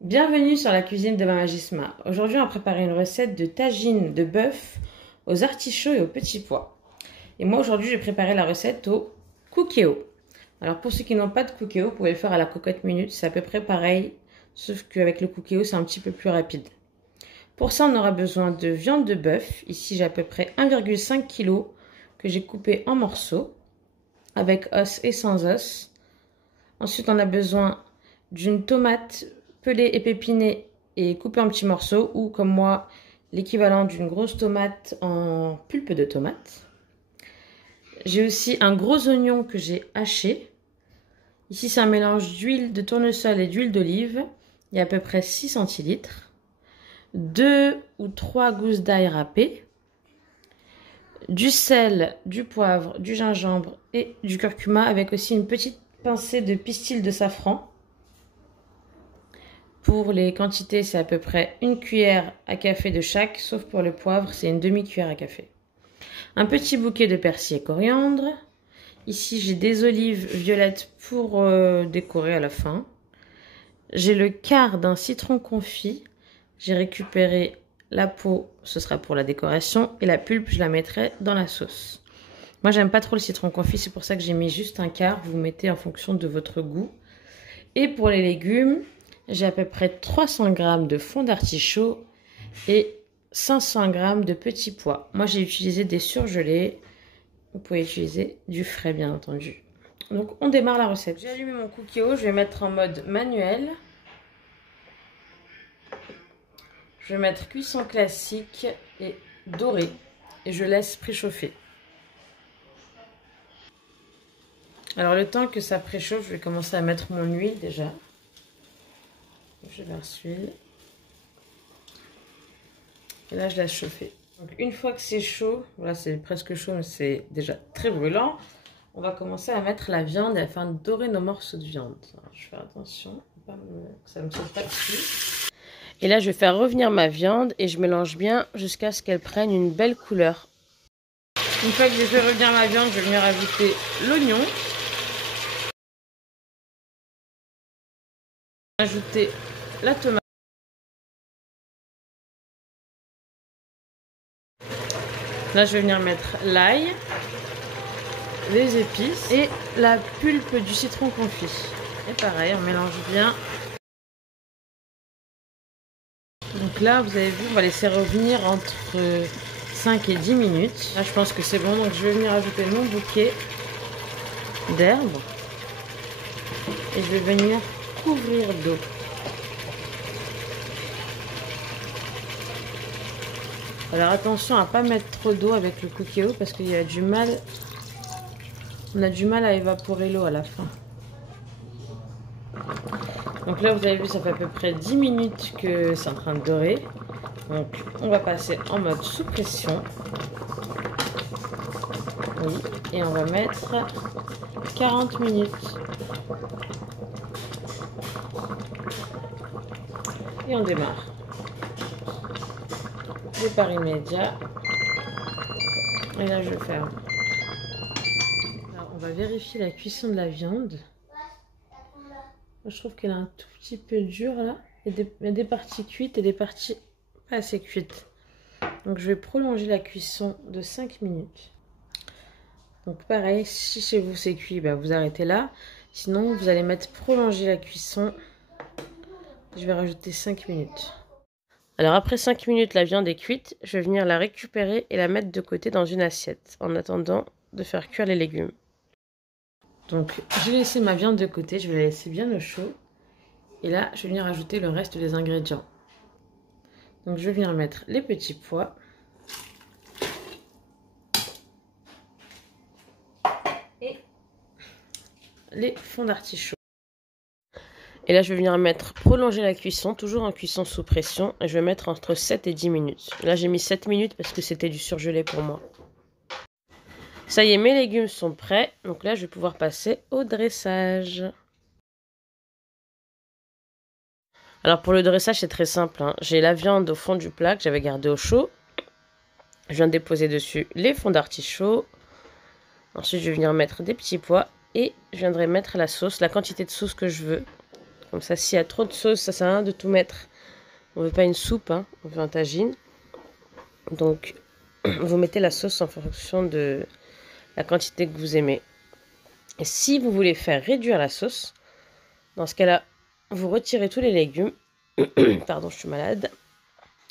Bienvenue sur la cuisine de Mama Gisma. Aujourd'hui, on va préparer une recette de tagine de bœuf aux artichauts et aux petits pois. Et moi, aujourd'hui, j'ai préparé la recette au cookéo. Alors, pour ceux qui n'ont pas de cookéo, vous pouvez le faire à la cocotte minute. C'est à peu près pareil, sauf qu'avec le cookéo, c'est un petit peu plus rapide. Pour ça, on aura besoin de viande de bœuf. Ici, j'ai à peu près 1,5 kg que j'ai coupé en morceaux, avec os et sans os. Ensuite, on a besoin d'une tomate pelée et pépinée et coupée en petits morceaux, ou comme moi, l'équivalent d'une grosse tomate en pulpe de tomate. J'ai aussi un gros oignon que j'ai haché. Ici, c'est un mélange d'huile de tournesol et d'huile d'olive. Il y a à peu près 6 centilitres. 2 ou 3 gousses d'ail râpées. Du sel, du poivre, du gingembre et du curcuma, avec aussi une petite pincée de pistil de safran. Pour les quantités, c'est à peu près 1 cuillère à café de chaque, sauf pour le poivre, c'est une demi-cuillère à café. Un petit bouquet de persil et coriandre. Ici, j'ai des olives violettes pour décorer à la fin. J'ai le quart d'un citron confit. J'ai récupéré la peau, ce sera pour la décoration, et la pulpe, je la mettrai dans la sauce. Moi, j'aime pas trop le citron confit, c'est pour ça que j'ai mis juste un quart. Vous mettez en fonction de votre goût. Et pour les légumes, j'ai à peu près 300 g de fond d'artichaut et 500 g de petits pois. Moi, j'ai utilisé des surgelés. Vous pouvez utiliser du frais, bien entendu. Donc, on démarre la recette. J'ai allumé mon cookéo. Je vais mettre en mode manuel. Je vais mettre cuisson classique et doré. Et je laisse préchauffer. Alors, le temps que ça préchauffe, je vais commencer à mettre mon huile déjà. Je verse l'huile. Et là, je laisse chauffer. Donc, une fois que c'est chaud, voilà, c'est presque chaud, mais c'est déjà très brûlant. On va commencer à mettre la viande et afin de dorer nos morceaux de viande. Alors, je fais attention que ça ne me saute pas dessus. Et là, je vais faire revenir ma viande et je mélange bien jusqu'à ce qu'elle prenne une belle couleur. Une fois que j'ai fait revenir ma viande, je vais venir ajouter l'oignon. Ajouter la tomate. Là, je vais venir mettre l'ail, les épices et la pulpe du citron confit. Et pareil, on mélange bien. Donc là, vous avez vu, on va laisser revenir entre 5 et 10 minutes. Là, je pense que c'est bon, donc je vais venir ajouter mon bouquet d'herbes. Et je vais venir couvrir d'eau. Alors attention à ne pas mettre trop d'eau avec le cookéo parce qu'il y a du mal. On a du mal à évaporer l'eau à la fin. Donc là, vous avez vu, ça fait à peu près 10 minutes que c'est en train de dorer. Donc on va passer en mode sous pression. Oui, et on va mettre 40 minutes. Et on démarre. Départ immédiat. Et là, je ferme. Alors, on va vérifier la cuisson de la viande. Moi, je trouve qu'elle est un tout petit peu dure là. Il y a des parties cuites et des parties pas assez cuites. Donc, je vais prolonger la cuisson de 5 minutes. Donc, pareil, si chez vous c'est cuit, bah, vous arrêtez là. Sinon, vous allez mettre prolonger la cuisson. Je vais rajouter 5 minutes. Alors après 5 minutes, la viande est cuite. Je vais venir la récupérer et la mettre de côté dans une assiette en attendant de faire cuire les légumes. Donc j'ai laissé ma viande de côté, je vais la laisser bien au chaud. Et là, je vais venir ajouter le reste des ingrédients. Donc je vais venir mettre les petits pois. Et les fonds d'artichaut. Et là, je vais venir prolonger la cuisson, toujours en cuisson sous pression. Et je vais mettre entre 7 et 10 minutes. Là, j'ai mis 7 minutes parce que c'était du surgelé pour moi. Ça y est, mes légumes sont prêts. Donc là, je vais pouvoir passer au dressage. Alors, pour le dressage, c'est très simple, hein. J'ai la viande au fond du plat que j'avais gardé au chaud. Je viens de déposer dessus les fonds d'artichaut. Ensuite, je vais venir mettre des petits pois. Et je viendrai mettre la sauce, la quantité de sauce que je veux. Comme ça, s'il y a trop de sauce, ça sert à rien de tout mettre. On ne veut pas une soupe, hein, on veut un tagine. Donc, vous mettez la sauce en fonction de la quantité que vous aimez. Et si vous voulez faire réduire la sauce, dans ce cas-là, vous retirez tous les légumes. Pardon, je suis malade.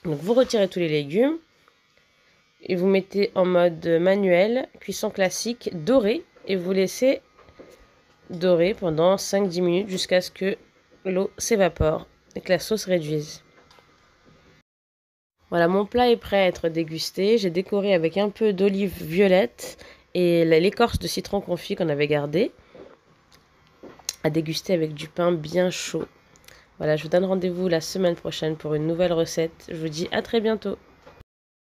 Donc, vous retirez tous les légumes. Et vous mettez en mode manuel, cuisson classique, doré. Et vous laissez dorer pendant 5-10 minutes jusqu'à ce que l'eau s'évapore et que la sauce réduise. Voilà, mon plat est prêt à être dégusté. J'ai décoré avec un peu d'olive violette et l'écorce de citron confit qu'on avait gardé. À déguster avec du pain bien chaud. Voilà, je vous donne rendez-vous la semaine prochaine pour une nouvelle recette. Je vous dis à très bientôt.